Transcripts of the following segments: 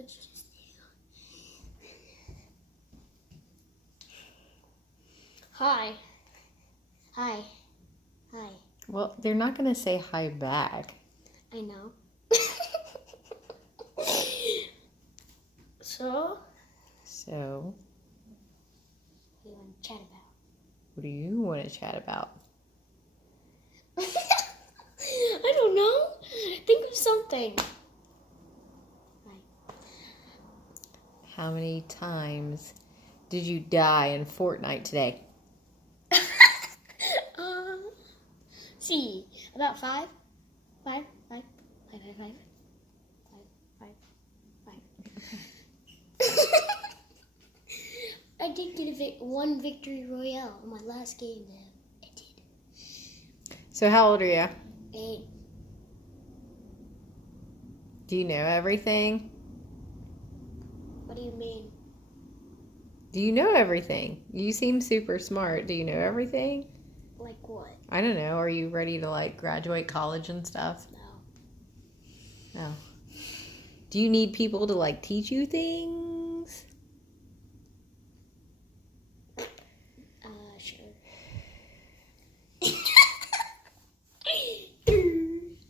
What'd you just do? Hi. Hi. Hi. Well, they're not going to say hi back. I know. So? What do you want to chat about? What do you want to chat about? I don't know. Think of something. Right. How many times did you die in Fortnite today? See, about five. Five. I did get one victory royale on my last game, though. I did. So how old are you? 8. Do you know everything? What do you mean? Do you know everything? You seem super smart. Do you know everything? Like what? I don't know. Are you ready to like graduate college and stuff? No. No. Do you need people to like teach you things? Sure.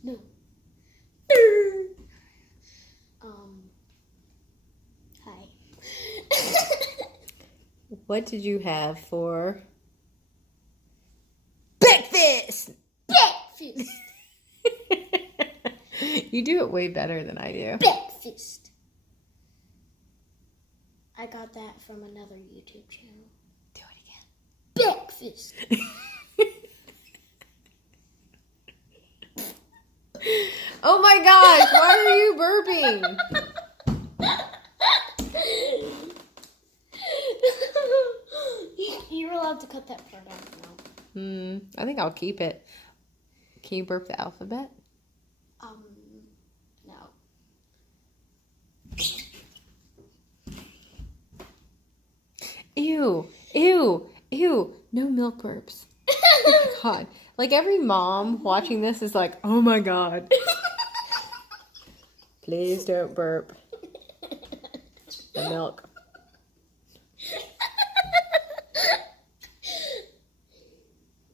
No. Hi. What did you have for breakfast? Breakfast. You do it way better than I do. Breakfast. I got that from another YouTube channel. Do it again. Breakfast. Oh my gosh, why are you burping? You're allowed to cut that part out now. I think I'll keep it. Can you burp the alphabet? No. Ew. No milk burps. Oh my god. Like every mom watching this is like, oh my god. Please don't burp the milk.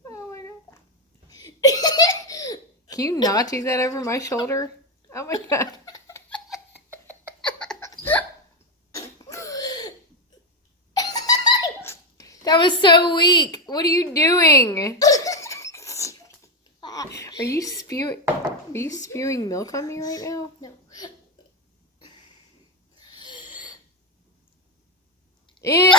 Oh my god. Can you not do that over my shoulder? Oh my god. That was so weak. What are you doing? Are you spewing milk on me right now? No. Ew.